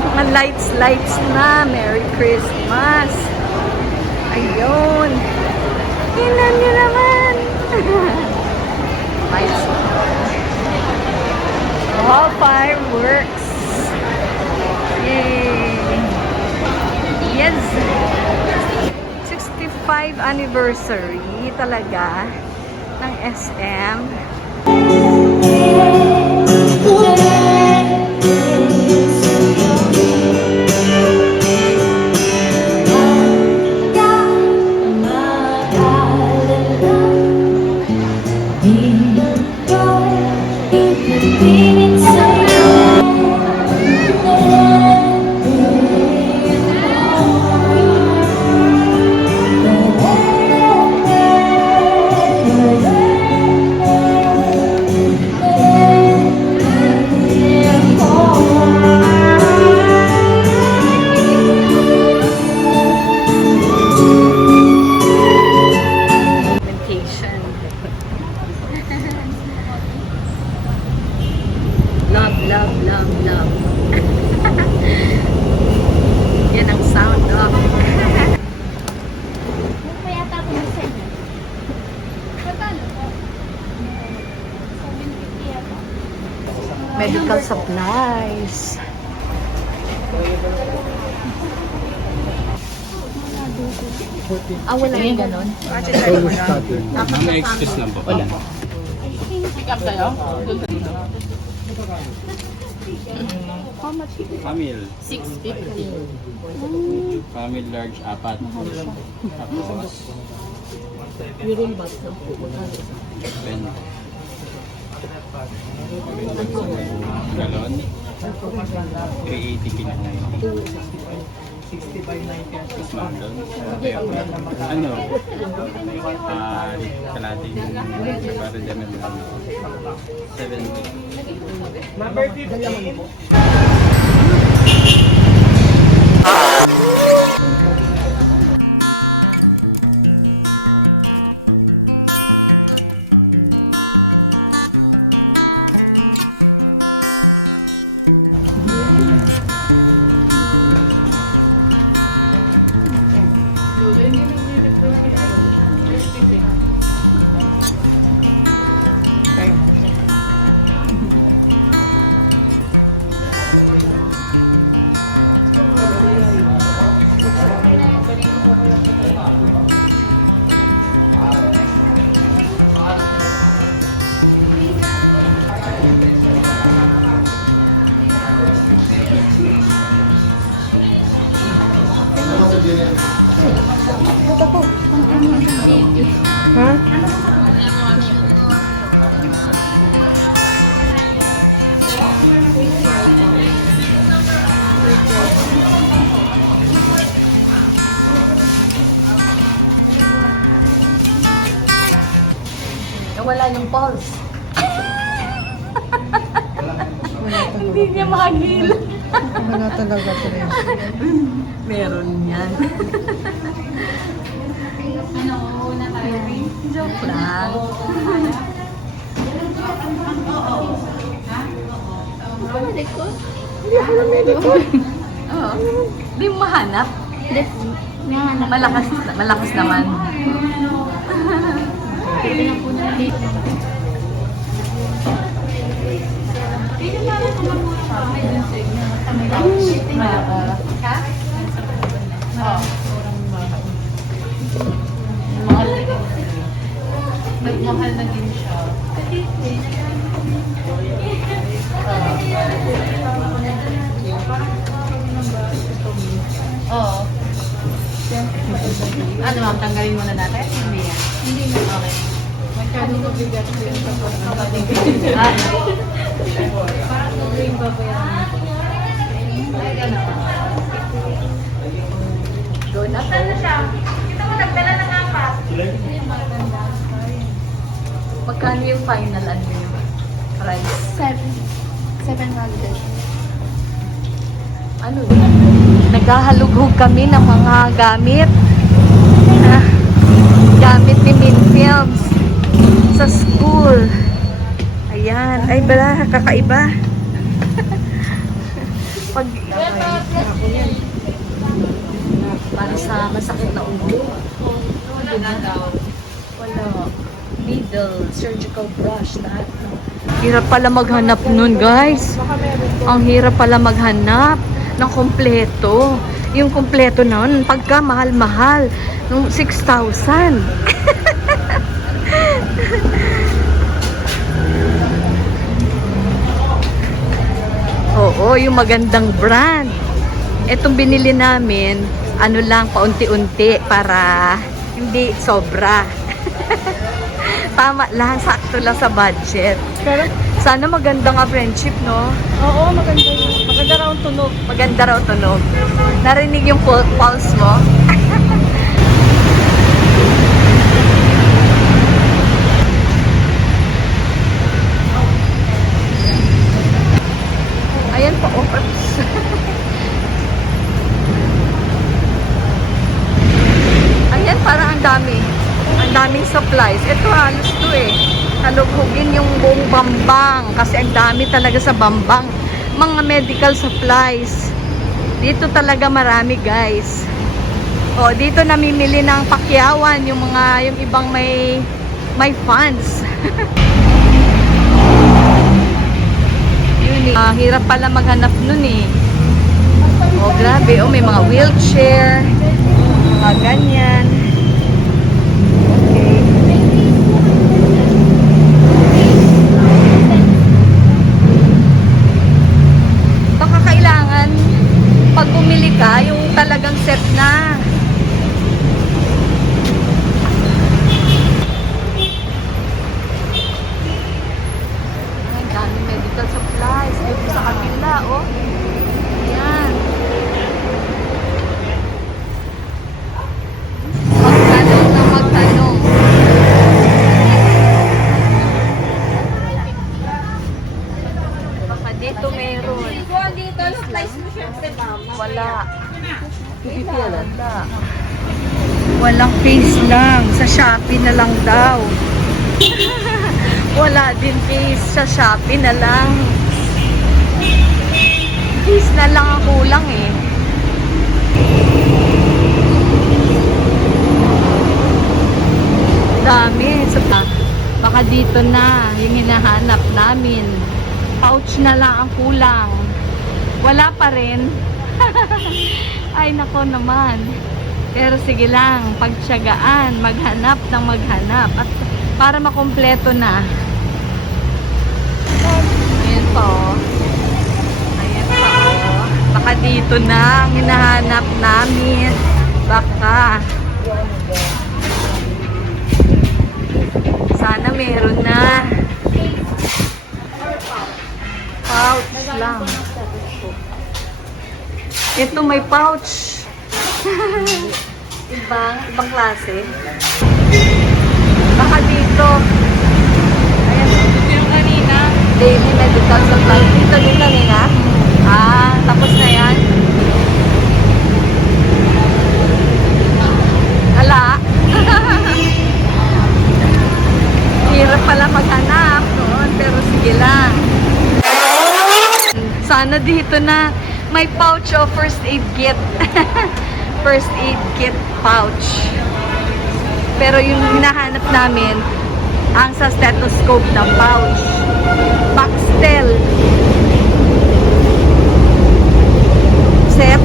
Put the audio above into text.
mga lights na. Merry Christmas. Ayun. Tingnan nyo naman. Lights. All fireworks. Yay. Yes. 65th anniversary talaga ng SM. Love. Yan ang sound of. Kaya tapos na sa'yo. Magkano po? 750 yata. Medical supplies. Wala yung ganon. May excuse lang po. Wala. Pick up tayo? How much? Camel. 650. Camel large, 4. Tapos, Euro bus na po. 20. Galon. 380 kinahin. 65.90. Tapos mandon. Ano? Kalating para dyan 70. Number 50. Ha? Wala yung pulse. Hindi niya mahagil. Wala talaga ito rin. Meron yan. Joke lang. Hindi ako na medical. Oo. Hindi mo mahanap. Malakas naman. Nagmahal na din siya. Oo. Ano ma'am, tanggalin muna natin? Hindi yan. Hindi na. Okay. Magkano mabigat ko yung tapos ng patigil? Parang yung babayaran ko. Ay, gano'n. Go na po. Ito mo nagdala ng apat. Magkano yung final ano yung price? 700. Ano? Naghahalughog kami ng mga gamit. Gamit ni Min Films sa school. Ayan. Ay, bala, kakaiba. Pag para sa masakit na ulo. Wala. Needle, surgical brush, lahat. Hirap pala maghanap nun, guys. Ang hirap pala maghanap ng kompleto. Yung kompleto nun, pagka mahal-mahal, nung 6,000. Oo, yung magandang brand. Itong binili namin, ano lang, paunti-unti para hindi sobra. Tama lang, sakto lang sa budget. Pero, Sana maganda nga friendship, no? oo, maganda yun. Maganda raw ang tunog. Maganda raw tunog. Narinig yung pulse mo? Ayan pa, oops. Ayan, parang ang dami. Ang daming supplies. Ito halos to eh. Halugugin yung buong Bambang. Kasi ang dami talaga sa Bambang. Mga medical supplies. Dito talaga marami, guys. O, dito namimili ng pakyawan yung ibang may funds. Yun eh. Hirap pala maghanap nun eh. O, grabe. O, may mga wheelchair. Mga ganyan. Okay. Baka kailangan pag bumili ka, yung talagang set na. Ang dami medical supplies. Dito sa kabila, oh. Ayan. Magtanong na magtanong. Baka dito meron. Dito, supplies mo syempre, mama. Wala. Wala. Walang face lang. Sa Shopee na lang daw. Wala din face. Sa Shopee na lang. Face na lang ang kulang eh. Dami. Baka dito na yung hinahanap namin. Pouch na lang ang kulang. Wala pa rin. Ay, nako naman. Pero sige lang, pagtiyagaan, maghanap ng maghanap. At para makompleto na. Ayan pa oh. Ayan pa oh. Baka dito na ang hinahanap namin. Baka. Sana meron na. Pouch lang. Ito may pouch. Ibang klase. Baka dito. Ayan. Ito yung kanina. Daily medical supply. Dito din kanina. Ah, tapos na yan. Ala. Hirap pala maghanap noon. Pero sige lang. Sana dito na. May pouch of first aid kit. First aid kit pouch. Pero yung hinahanap namin, ang sa stethoscope na pouch. Paxtel. Set.